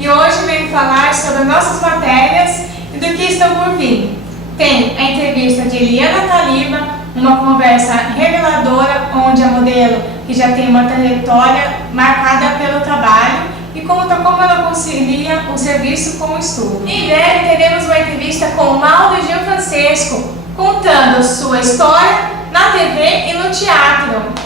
e hoje venho falar sobre nossas matérias e do que estão por vir. Tem a entrevista de Eliana Taliba, uma conversa reveladora onde a modelo, que já tem uma trajetória marcada pelo trabalho, e conta como ela concilia o serviço com o estudo. Em breve teremos uma entrevista com o Mauro Gil Francesco, contando sua história na TV e no teatro.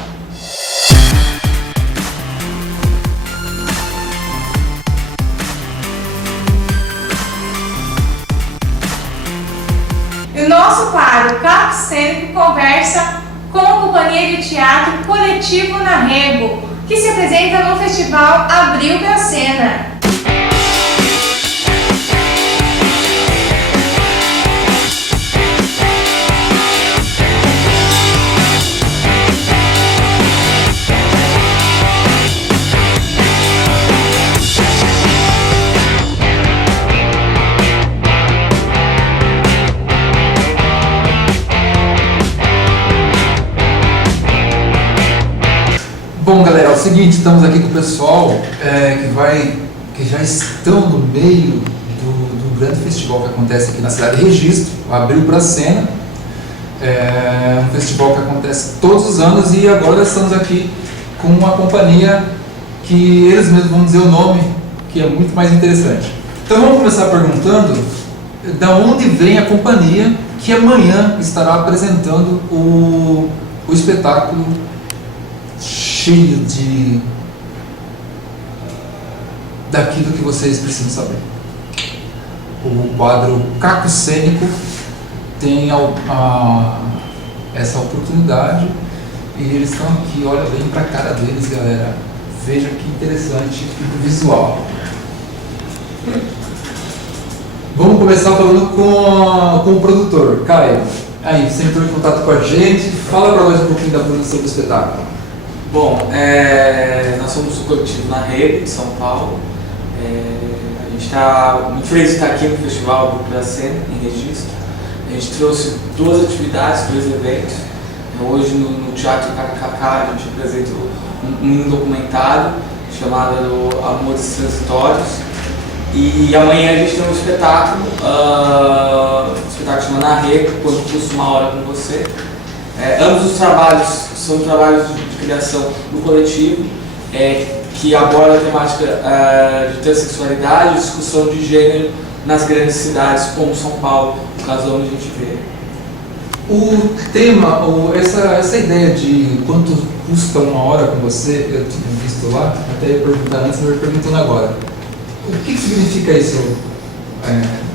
E o nosso quadro Caco Cênico conversa com a companhia de teatro Coletivo na Rego, que se apresenta no Festival Abril da Cena. Bom, galera, é o seguinte, estamos aqui com o pessoal que já estão no meio do grande festival que acontece aqui na cidade de Registro, Abril pra Cena. É um festival que acontece todos os anos e agora estamos aqui com uma companhia que eles mesmos vão dizer o nome, que é muito mais interessante. Então vamos começar perguntando da onde vem a companhia que amanhã estará apresentando o espetáculo cheio daquilo que vocês precisam saber. O quadro Caco Cênico tem essa oportunidade e eles estão aqui, olha bem para a cara deles, galera. Veja que interessante o visual. Vamos começar falando com o produtor, Caio. Aí, você entrou em contato com a gente, fala para nós um pouquinho da produção do espetáculo. Bom, nós somos o Coletivo na Rego, de São Paulo. A gente está muito feliz de estar aqui no Festival Abril pra Cena, em Registro. A gente trouxe duas atividades, dois eventos. Hoje no Teatro Cacacá a gente apresentou um documentário chamado Amores Transitórios. E amanhã a gente tem um espetáculo chamado Na Rego, Quanto Custa Uma Hora Com Você. Ambos os trabalhos são trabalhos de criação do coletivo, que aborda a temática de transexualidade e discussão de gênero nas grandes cidades como São Paulo, no caso onde a gente vê. O tema, essa ideia de quanto custa uma hora com você, eu tinha visto lá, até ia perguntar antes, mas eu perguntando agora. O que significa isso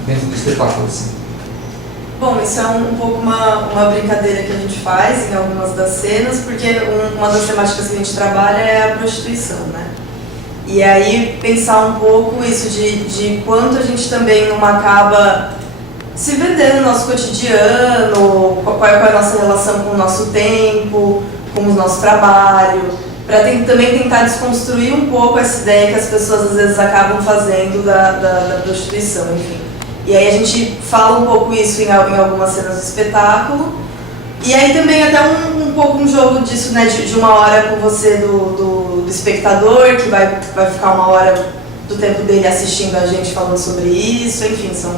dentro do espetáculo? Assim? Bom, isso é um pouco uma brincadeira que a gente faz em algumas das cenas, porque uma das temáticas que a gente trabalha é a prostituição, né? E aí pensar um pouco isso de quanto a gente também não acaba se vendendo no nosso cotidiano, qual é a nossa relação com o nosso tempo, com o nosso trabalho, para também tentar desconstruir um pouco essa ideia que as pessoas às vezes acabam fazendo da prostituição, enfim. E aí a gente fala um pouco isso em algumas cenas do espetáculo. E aí também até um pouco um jogo disso, né, de uma hora com você do espectador, que vai ficar uma hora do tempo dele assistindo a gente falando sobre isso, enfim, são...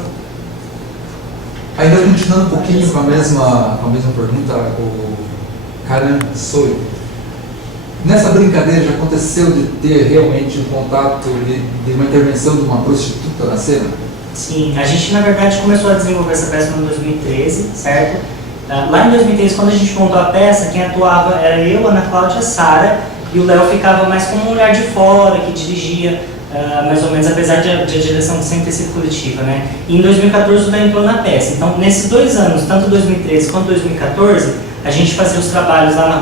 Ainda continuando um pouquinho com a mesma pergunta, o Karen Soy. Nessa brincadeira já aconteceu de ter realmente um contato, de uma intervenção de uma prostituta na cena? Sim, a gente na verdade começou a desenvolver essa peça em 2013, certo? Lá em 2013, quando a gente montou a peça, quem atuava era eu, Ana Cláudia, Sara, e o Léo ficava mais como um olhar de fora, que dirigia mais ou menos, apesar de a direção sempre ter sido coletiva, né? E em 2014 o Léo entrou na peça. Então, nesses 2 anos, tanto 2013 quanto 2014, a gente fazia os trabalhos lá na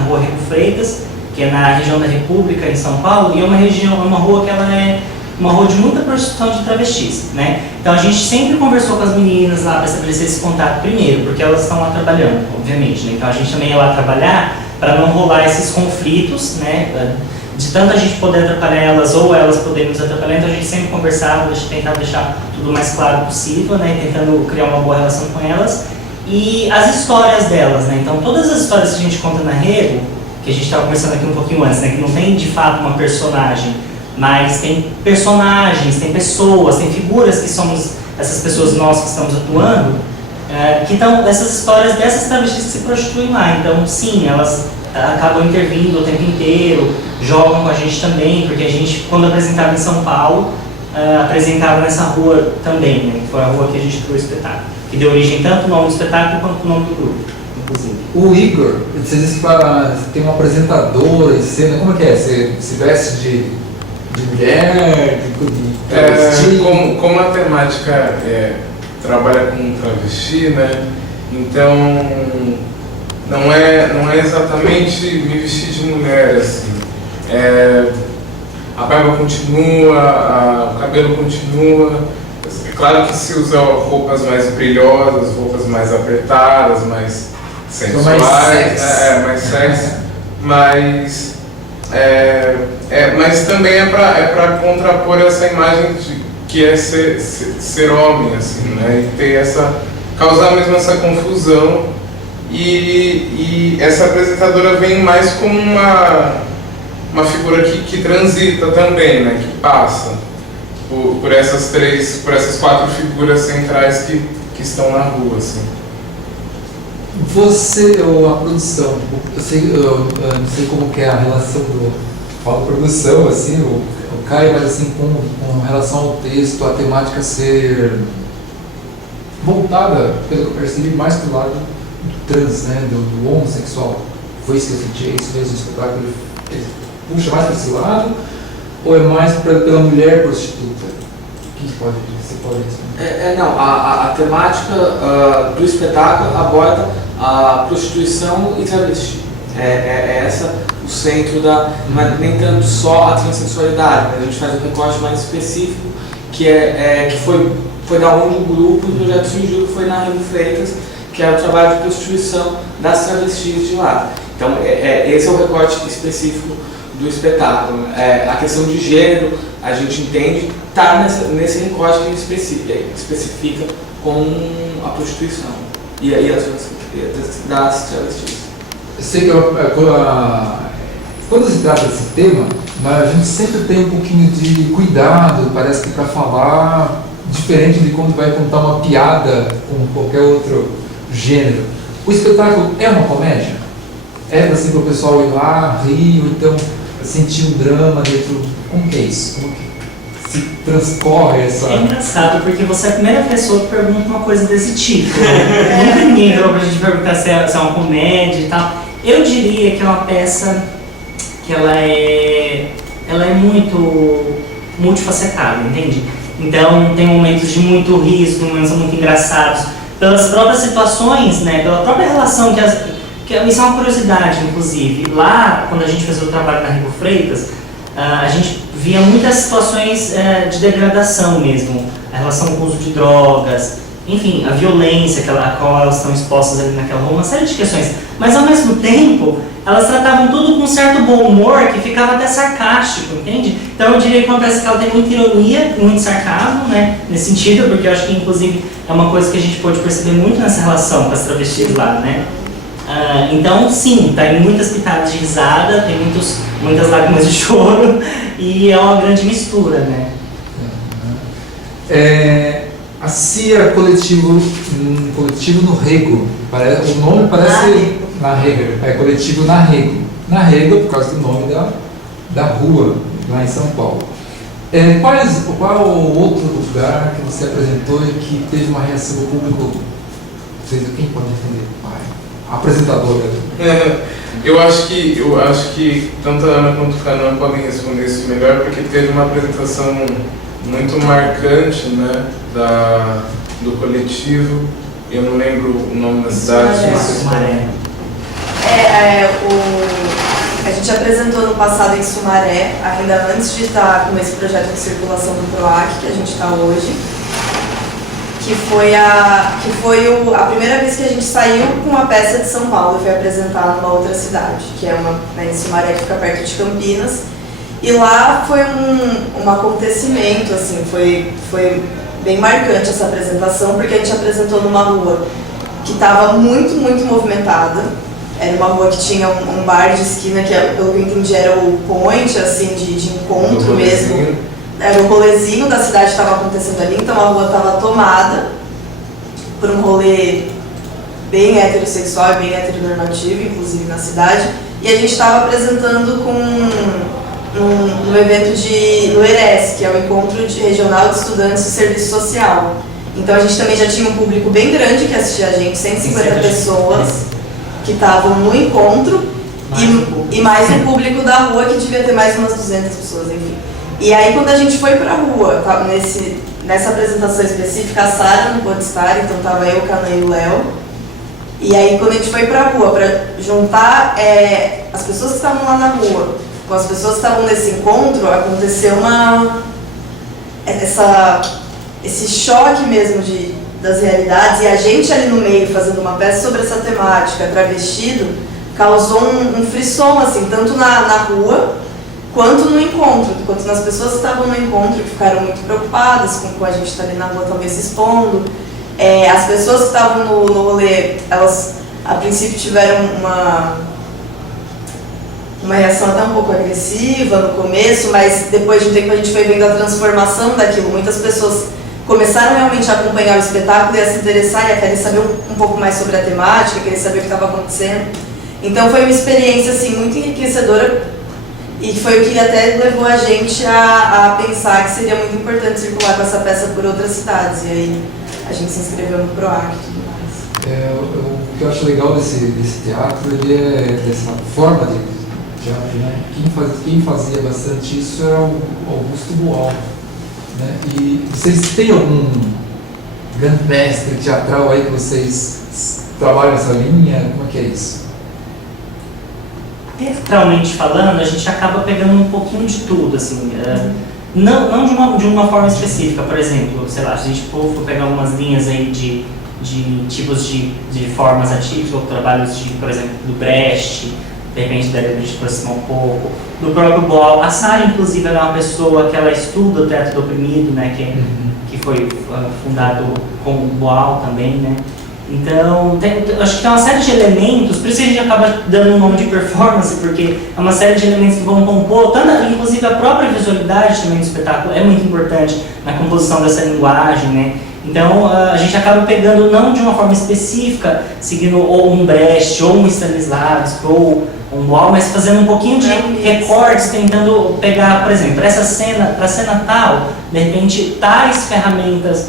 rua Rego Freitas, que é na região da República, em São Paulo, e é uma rua que ela é uma rua de muita prostituição de travestis, né? Então a gente sempre conversou com as meninas lá para estabelecer esse contato primeiro, porque elas estão lá trabalhando, obviamente, né? Então a gente também ia lá trabalhar para não rolar esses conflitos, né? De tanto a gente poder atrapalhar elas ou elas poderem nos atrapalhar, então a gente sempre conversava, tentava deixar tudo o mais claro possível, né? Tentando criar uma boa relação com elas. E as histórias delas, né? Então todas as histórias que a gente conta na Rego, que a gente estava conversando aqui um pouquinho antes, né? Que não tem de fato uma personagem, mas tem personagens, tem pessoas, tem figuras que somos essas pessoas nós que estamos atuando, que estão essas histórias dessas travestis que se prostituem lá. Então, sim, elas acabam intervindo o tempo inteiro, jogam com a gente também, porque a gente, quando apresentava em São Paulo, apresentava nessa rua também, né, que foi a rua que a gente criou o espetáculo, que deu origem tanto ao nome do espetáculo quanto ao nome do grupo, inclusive. O Igor, você disse que tem uma apresentadora em cena, como é que é? Você se veste de mulher, de travesti? Como a temática trabalha com travesti, né? Então não é exatamente me vestir de mulher, assim. A barba continua, o cabelo continua. É claro que se usa roupas mais brilhosas, roupas mais apertadas, mais sensuais, mais sexy, mas também é para contrapor essa imagem de que é ser homem, assim, né? E ter causar mesmo essa confusão. E essa apresentadora vem mais como uma figura que transita também, né? Que passa por essas 4 figuras centrais que estão na rua, assim. Você, ou a produção, eu não sei como que é a relação falo produção, assim, o Caio, mas assim, com relação ao texto, a temática ser voltada, pelo que eu percebi, mais pro lado do trans, né, do homossexual. Foi isso que eu senti, é isso mesmo, o espetáculo ele puxa mais para esse lado, ou é mais pela mulher prostituta? O que você pode responder? Não, a temática do espetáculo aborda a prostituição e travesti. É essa o centro não é nem tanto só a transexualidade, mas a gente faz um recorte mais específico, que foi da onde o grupo, o projeto surgiu, que foi na Remo Freitas, que é o trabalho de prostituição das travestis de lá. Então, esse é o recorte específico do espetáculo. A questão de gênero, a gente entende, está nesse recorte que a gente especifica com a prostituição e das travestis. Eu sei que quando se trata desse tema, a gente sempre tem um pouquinho de cuidado, parece que para falar diferente de quando vai contar uma piada com qualquer outro gênero. O espetáculo é uma comédia? É assim para o pessoal ir lá, rir, ou então sentir um drama dentro? Como que é isso? Como que se transcorre essa... É engraçado, porque você é a primeira pessoa que pergunta uma coisa desse tipo, né? Nunca ninguém virou pra gente perguntar se é uma comédia e tal. Eu diria que é uma peça que ela é muito multifacetada, entende? Então tem momentos de muito riso, tem momentos muito engraçados, pelas próprias situações, né? Pela própria relação que isso é uma curiosidade, inclusive. Lá, quando a gente fez o trabalho na Remo Freitas, a gente via muitas situações de degradação mesmo, a relação com o uso de drogas, enfim, a violência a qual elas estão expostas ali naquela rua, uma série de questões. Mas ao mesmo tempo, elas tratavam tudo com um certo bom humor que ficava até sarcástico, entende? Então eu diria que acontece que ela tem muita ironia, muito sarcasmo, né, nesse sentido, porque eu acho que inclusive é uma coisa que a gente pode perceber muito nessa relação com as travestis lá, né? Então sim, tem muitas pitadas de risada, tem muitas lágrimas de choro e é uma grande mistura, né? A CIA Coletivo no Rego, o nome parece Narrego, Coletivo Narrego. Narrego por causa do nome da rua lá em São Paulo. Qual outro lugar que você apresentou e que teve uma reação do público? Quem pode defender? A apresentadora. Eu acho que tanto a Ana quanto o Canan podem responder isso melhor, porque teve uma apresentação muito marcante, né, do coletivo. Eu não lembro o nome da cidade. Sumaré. A gente apresentou no passado em Sumaré, ainda antes de estar com esse projeto de circulação do PROAC que a gente está hoje, que foi a primeira vez que a gente saiu com uma peça de São Paulo e foi apresentar numa outra cidade, que é em Sumaré, que fica perto de Campinas. E lá foi um acontecimento, assim, foi bem marcante essa apresentação, porque a gente apresentou numa rua que estava muito, muito movimentada, Era uma rua que tinha um bar de esquina que, pelo que eu entendi, era o point, assim, de encontro mesmo. Era o rolezinho da cidade que estava acontecendo ali, então a rua estava tomada por um rolê bem heterossexual e bem heteronormativo, inclusive na cidade. E a gente estava apresentando no evento no ERES, que é o Encontro Regional de Estudantes de Serviço Social. Então a gente também já tinha um público bem grande que assistia a gente, 150 pessoas que estavam no encontro e mais um público da rua que devia ter mais umas 200 pessoas, enfim. E aí quando a gente foi pra rua, nessa apresentação específica, a Sara não pôde estar, então tava eu, o Canan e o Léo. E aí quando a gente foi pra rua pra juntar as pessoas que estavam lá na rua com as pessoas que estavam nesse encontro, aconteceu esse choque mesmo das realidades, e a gente ali no meio fazendo uma peça sobre essa temática, travestido, causou um frisson, assim, tanto na rua quanto no encontro, quanto nas pessoas que estavam no encontro, que ficaram muito preocupadas com a gente estar ali na rua talvez se expondo. As pessoas que estavam no rolê, elas a princípio tiveram uma reação até um pouco agressiva no começo, mas depois de um tempo a gente foi vendo a transformação daquilo. Muitas pessoas começaram realmente a acompanhar o espetáculo e a se interessar e a querer saber um pouco mais sobre a temática, querer saber o que estava acontecendo. Então foi uma experiência assim, muito enriquecedora e foi o que até levou a gente a pensar que seria muito importante circular com essa peça por outras cidades. E aí a gente se inscreveu no PROAC e tudo mais. O que eu acho legal desse teatro, ele é dessa forma de teatro, né? Quem fazia bastante isso era o Augusto Boal, né? E vocês têm algum grande mestre teatral aí que vocês trabalham nessa linha? Como é que é isso? Teatralmente falando, a gente acaba pegando um pouquinho de tudo, assim, não de uma forma específica. Por exemplo, sei lá, se a gente for pegar algumas linhas aí de tipos de formas atípicas, ou trabalhos de, por exemplo, do Brecht, de repente daria a gente aproximar um pouco, do próprio Boal. A Sara, inclusive, ela é uma pessoa que ela estuda o teatro do oprimido, né, que foi fundado com o Boal também, né. Então, acho que tem uma série de elementos, por isso que a gente acaba dando um nome de performance, porque é uma série de elementos que vão compor, inclusive a própria visualidade também do espetáculo é muito importante na composição dessa linguagem, né. Então, a gente acaba pegando não de uma forma específica, seguindo ou um Brecht, ou um Stanislavski, ou um Boal, mas fazendo um pouquinho de recortes, tentando pegar, por exemplo, para a cena tal, de repente, tais ferramentas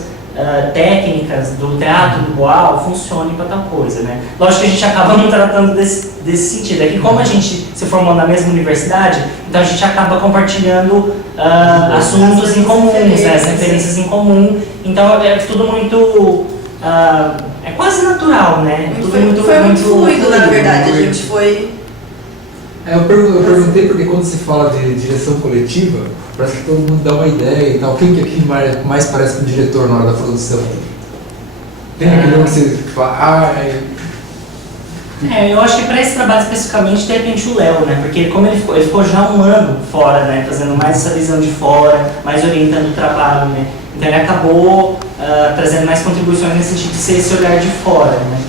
técnicas do teatro do Boal funcionem para tal coisa, né? Lógico que a gente acaba não tratando desse sentido, é que como a gente se formou na mesma universidade, então a gente acaba compartilhando assuntos em comuns, né? As referências em comum, então é tudo muito, é quase natural, né? Foi muito fluido, na verdade, a gente foi... Eu perguntei porque quando se fala de direção coletiva, parece que todo mundo dá uma ideia e tal. Quem que aqui mais parece com o diretor na hora da produção? Tem aquele que você fala, eu acho que para esse trabalho especificamente, de repente o Léo, né? Porque como ele ficou já um ano fora, né? Fazendo mais essa visão de fora, mais orientando o trabalho, né? Então ele acabou trazendo mais contribuições nesse sentido de ser esse olhar de fora, né?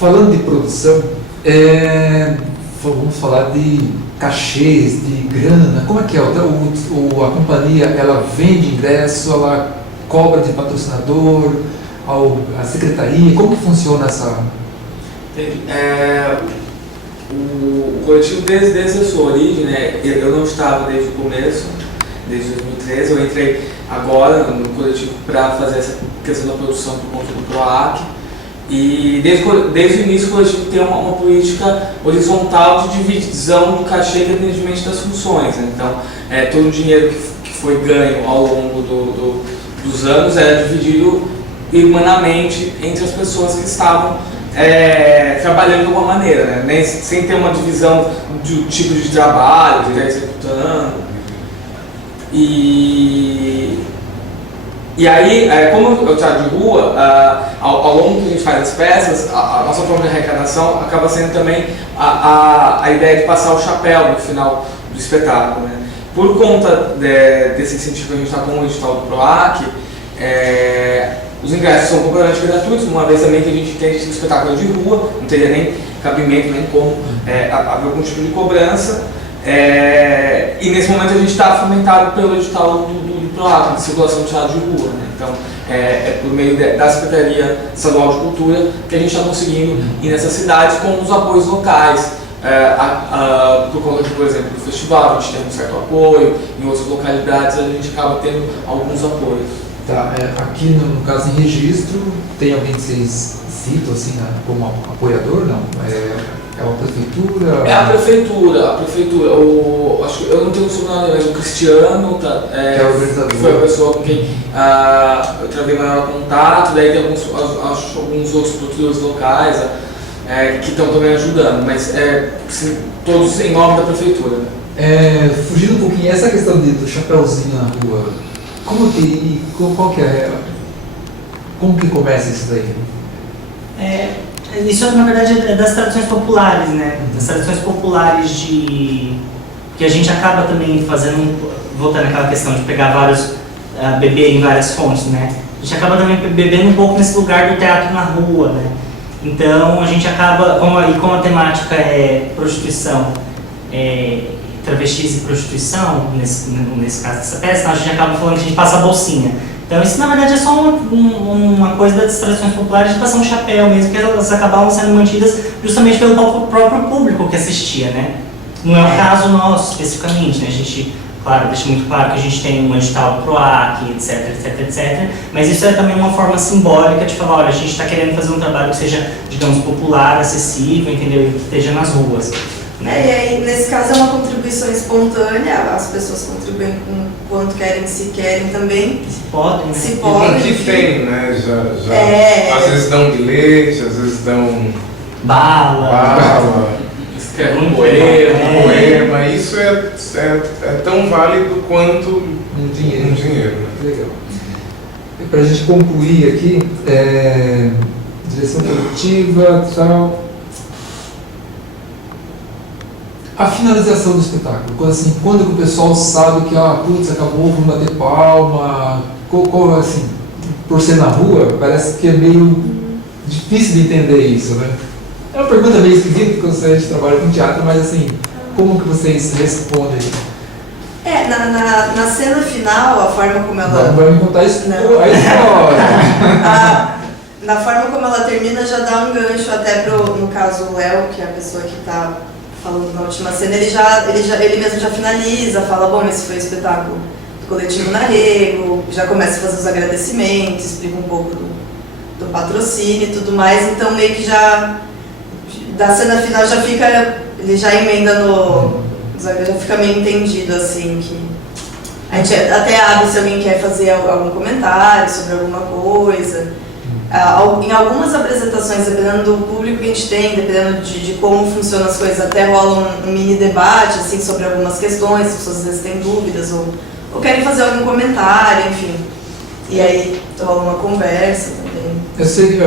Falando de produção, vamos falar de cachês, de grana. Como é que é? A companhia, ela vende ingresso, ela cobra de patrocinador, a secretaria, como que funciona essa... O coletivo desde a sua origem, né, eu não estava desde o começo, desde 2013, eu entrei agora no coletivo para fazer essa questão da produção por conta do PROAC. E desde o início o coletivo tem uma política horizontal de divisão do cachê independentemente das funções, né? Então, todo o dinheiro que foi ganho ao longo dos anos era dividido humanamente entre as pessoas que estavam trabalhando de alguma maneira, né? Sem ter uma divisão do tipo de trabalho, de estar executando. E aí, como eu teatro de rua, ao longo que a gente faz as peças, a nossa forma de arrecadação acaba sendo também a ideia de passar o chapéu no final do espetáculo, né? Por conta desse incentivo que a gente está com o edital do PROAC, Os ingressos são completamente gratuitos, uma vez também que a gente tem espetáculo de rua, não teria nem cabimento, nem como haver algum tipo de cobrança. E nesse momento a gente está fomentado pelo edital do PROAC, de circulação de teatro de rua. Né? Então, por meio da Secretaria Estadual de Cultura que a gente está conseguindo ir nessas cidades com os apoios locais. Por conta, por exemplo, do festival, a gente tem um certo apoio, em outras localidades a gente acaba tendo alguns apoios. Tá, aqui no caso em registro, tem alguém que vocês citam assim, né, como apoiador? Não? É a prefeitura? É a prefeitura. Acho que eu não tenho o sobrenome, mas o Cristiano, que é o organizador. Foi a pessoa com quem eu travei maior contato, daí tem alguns outros produtores locais que estão também ajudando, mas assim, todos em nome da prefeitura. Fugindo um pouquinho, essa questão do chapéuzinho na rua, como que começa isso daí? Isso na verdade é das tradições populares, né? Das tradições populares que a gente acaba também fazendo, voltando àquela questão de pegar beber em várias fontes, né? A gente acaba também bebendo um pouco nesse lugar do teatro na rua, né? Então a gente acaba, como a temática é prostituição, travestis e prostituição, nesse caso dessa peça, então a gente acaba falando que a gente passa a bolsinha. Então isso na verdade é só uma coisa das tradições populares de passar um chapéu mesmo, que elas acabavam sendo mantidas justamente pelo próprio público que assistia, né? Não é o caso nosso especificamente, né? A gente, claro, deixa muito claro que a gente tem um edital do PROAC, etc, mas isso é também uma forma simbólica de falar, olha, a gente está querendo fazer um trabalho que seja, digamos, popular, acessível, entendeu? E que esteja nas ruas. E aí, nesse caso, é uma contribuição espontânea, as pessoas contribuem com quanto querem, se querem também. Se podem, né? Se E podem. que tem, né? Já às vezes dão bilhete, às vezes dão bala, Escreve um poema. Isso é tão válido quanto Um dinheiro. Né? Legal. E para a gente concluir aqui, direção coletiva, tal. A finalização do espetáculo, quando que o pessoal sabe que, putz, acabou, vamos bater palma, assim, por ser na rua, parece que é meio difícil de entender isso, né? É uma pergunta meio esquisita, porque a gente trabalha com teatro, mas assim, como que vocês respondem? Na cena final, a forma como ela... Não vai me contar isso, Não. a história. Na forma como ela termina, já dá um gancho até no caso, o Léo, que é a pessoa que está falando na última cena, ele mesmo já finaliza, fala, bom, esse foi o espetáculo do Coletivo Narrego, já começa a fazer os agradecimentos, explica um pouco do patrocínio e tudo mais, então meio que já, da cena final já fica, ele já emenda já fica meio entendido, assim, que a gente até abre se alguém quer fazer algum comentário sobre alguma coisa. Em algumas apresentações, dependendo do público que a gente tem, dependendo de como funcionam as coisas, até rola um mini debate assim, sobre algumas questões, as pessoas às vezes têm dúvidas ou querem fazer algum comentário, enfim. E aí rola uma conversa também. Eu sei que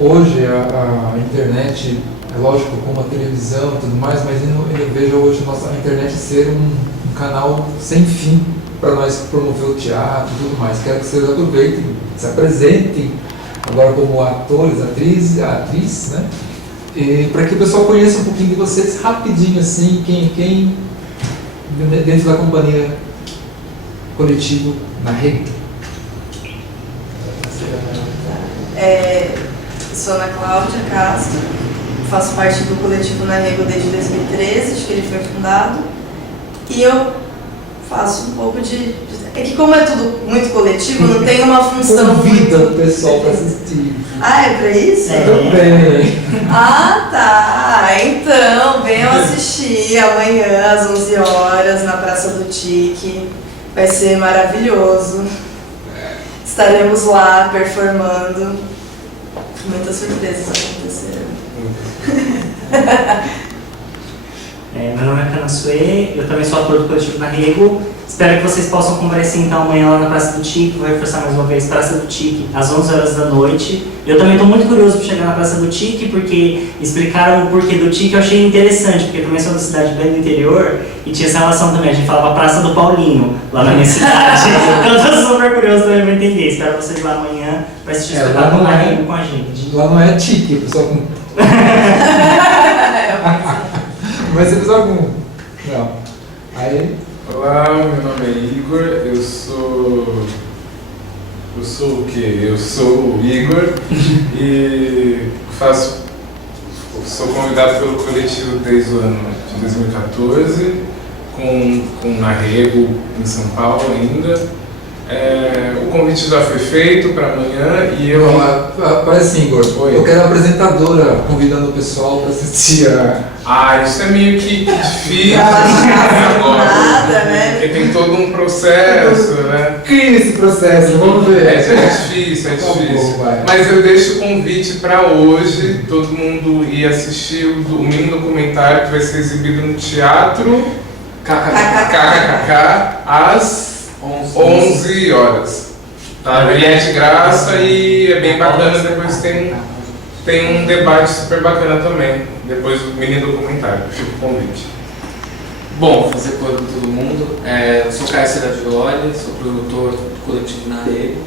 hoje a internet, é lógico, como a televisão e tudo mais, mas eu vejo hoje a internet ser um canal sem fim para nós promover o teatro e tudo mais. Quero que vocês aproveitem, se apresentem agora como atores, atriz, né? Para que o pessoal conheça um pouquinho de vocês rapidinho, assim, quem dentro da companhia Coletivo Narrego. Sou Ana Cláudia Castro, faço parte do Coletivo Narrego desde 2013, acho que ele foi fundado, e eu faço um pouco é que como é tudo muito coletivo, não tem uma função Convida muito... o pessoal para assistir. É pra isso? Também. Tá, então, venham assistir amanhã às 11 horas na Praça do Tique, vai ser maravilhoso, estaremos lá performando, muitas surpresas acontecerão. Meu nome é Canançuê, eu também sou ator do Coletivo Narrego. Espero que vocês possam comparecer então amanhã lá na Praça do Tique. Vou reforçar mais uma vez, Praça do Tique, às 11 horas da noite. Eu também estou muito curioso para chegar na Praça do Tique, porque explicaram o porquê do Tique, eu achei interessante, porque eu também sou da cidade bem do interior e tinha essa relação também, a gente falava Praça do Paulinho, lá na minha cidade. Então eu estou super curioso também para entender. Espero vocês lá amanhã para assistir o espetáculo Narrego com a gente. Lá não é tique, o pessoal com... Vai ser episódio algum. Não. Aí... Olá, meu nome é Igor, eu sou o quê? Eu sou o Igor e sou convidado pelo coletivo desde o ano de 2014, com Narrego em São Paulo ainda. O convite já foi feito para amanhã e eu... Parece assim, Igor. Oi. Eu quero a apresentadora convidando o pessoal para assistir a... isso é meio que difícil Nada, né? porque tem todo um processo, né? Cria esse processo, vamos ver. É difícil, é Tá bom, difícil. vai. Mas eu deixo o convite para hoje, todo mundo ir assistir o mini documentário que vai ser exibido no Teatro KKK às 11 horas. Tá? Ele é de graça e é bem bacana, depois tem um debate super bacana também, depois do mini documentário, fica o convite. Bom, fazer coisa com todo mundo. Eu sou Caio Seradioli, sou produtor do Coletivo Narrego.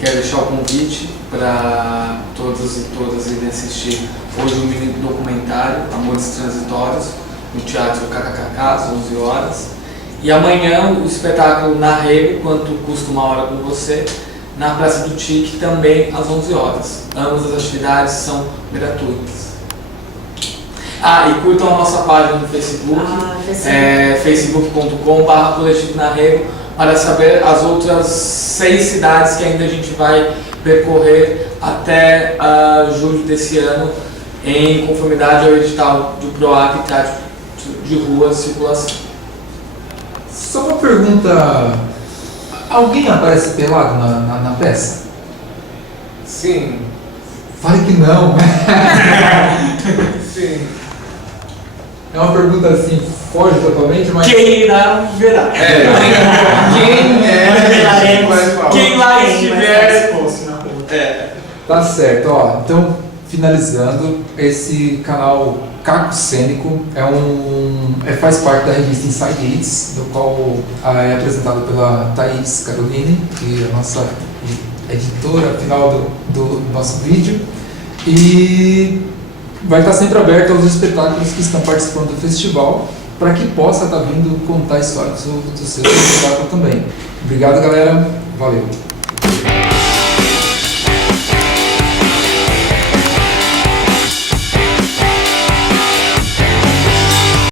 Quero deixar o convite para todas e todas irem assistir hoje o mini documentário Amores Transitórios, no Teatro KKK, às 11 horas. E amanhã o espetáculo Narrego, Quanto Custa Uma Hora com Você, na Praça do Tique, também às 11 horas. Ambas as atividades são gratuitas. E curtam a nossa página no Facebook, facebook.com/Coletivo Narrego, para saber as outras 6 cidades que ainda a gente vai percorrer até julho desse ano, em conformidade ao edital do PROAC de rua circulação. Só uma pergunta. Alguém aparece pelado na peça? Sim, Fale que não. sim. É uma pergunta assim, foge totalmente, mas... Quem irá verá. Quem é? Vai falar. Quem lá estiver. exposto na rua. Tá certo, ó. Então, finalizando, esse canal Caco Cênico faz parte da revista Inside Hits, do qual é apresentado pela Thaís Caroline, que é a nossa editora final do nosso vídeo. E vai estar sempre aberto aos espetáculos que estão participando do festival, para que possa estar vindo contar histórias do seu espetáculo também. Obrigado, galera. Valeu.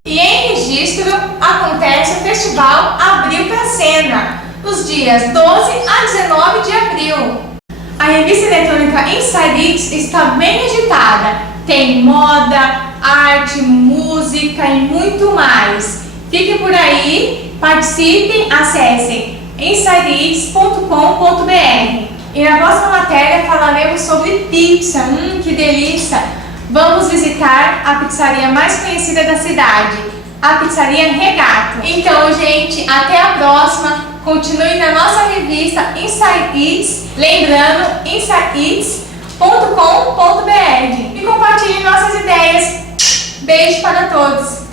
E em Registro acontece o Festival Abril pra Cena, nos dias 12 a 19 de abril. A revista eletrônica Inside Hits está bem agitada. Tem moda, arte, música e muito mais. Fiquem por aí, participem, acessem insidehits.com.br. E na próxima matéria falaremos sobre pizza. Que delícia! Vamos visitar a pizzaria mais conhecida da cidade, a Pizzaria Regato. Então, gente, até a próxima. Continue na nossa revista Inside Hits, lembrando, insidehits.com.br, e compartilhe nossas ideias. Beijo para todos!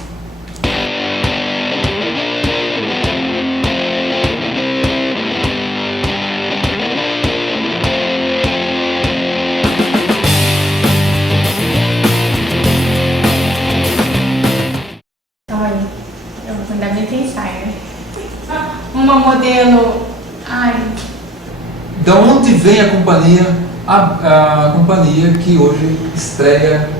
Olha, ainda bem que ensaio, né? Uma modelo... Da onde vem a companhia? A companhia que hoje estreia